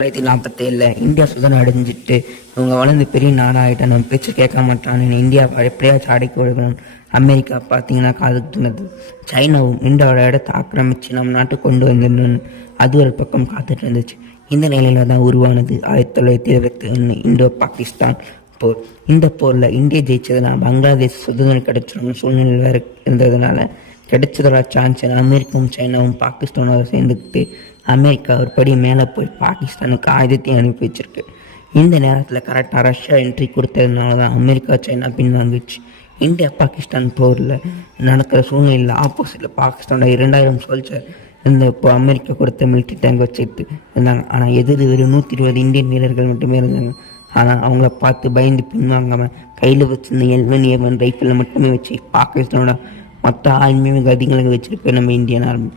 1947 India சுதந்திரம் அடைஞ்சிட்டு இவங்க வளர்ந்து பெரிய நாடாகிட்ட நம்ம பேச்சு கேட்க மாட்டான்னு இந்தியா எப்படியாச்சும் அடக்கி விடணும். அமெரிக்கா பார்த்தீங்கன்னா காத்துக்கிட்டு சைனாவும் இந்தியாவோட இடத்தை ஆக்கிரமித்து நம்ம நாட்டுக்கு கொண்டு வந்துடணும்னு அது ஒரு பக்கம் காத்துட்டு இருந்துச்சு. இந்த நிலையில தான் உருவானது 1921 இந்தோ பாகிஸ்தான் போர். இந்த போரில் இந்தியா ஜெயிச்சதுன்னா பங்களாதேஷ் சுதந்திரம் கிடைச்சிடும் சூழ்நிலை வேறு இருந்ததுனால கிடைச்சதோட சான்ஸ் அமெரிக்காவும் சைனாவும் பாகிஸ்தானோட சேர்ந்துக்கிட்டு அமெரிக்கா ஒரு படி மேலே போய் பாகிஸ்தானுக்கு ஆயுதத்தையும் அனுப்பி வச்சிருக்கு. இந்த நேரத்தில் கரெக்டாக ரஷ்யா என்ட்ரி கொடுத்ததுனால தான் அமெரிக்கா சைனா பின்வாங்கிச்சு. இந்தியா பாகிஸ்தான் போரில் நடக்கிற சூழ்நிலையில் ஆப்போசிட்டில் பாகிஸ்தானோட 2000 சோல்ஜர் இந்த இப்போ அமெரிக்கா கொடுத்த மிலிட்ரி டேங்க் வச்சுட்டு இருந்தாங்க. ஆனால் வெறும் 120 இந்தியன் வீரர்கள் மட்டுமே இருந்தாங்க. ஆனால் அவங்கள பார்த்து பயந்து பின்வாங்காமல் கையில் வச்சிருந்த L1A1 ரைஃபிளை மட்டுமே வச்சு பாகிஸ்தானோட மொத்த ஆயுதமே அதிகமாக வச்சுருப்பேன் நம்ம இந்தியன் ஆர்மி.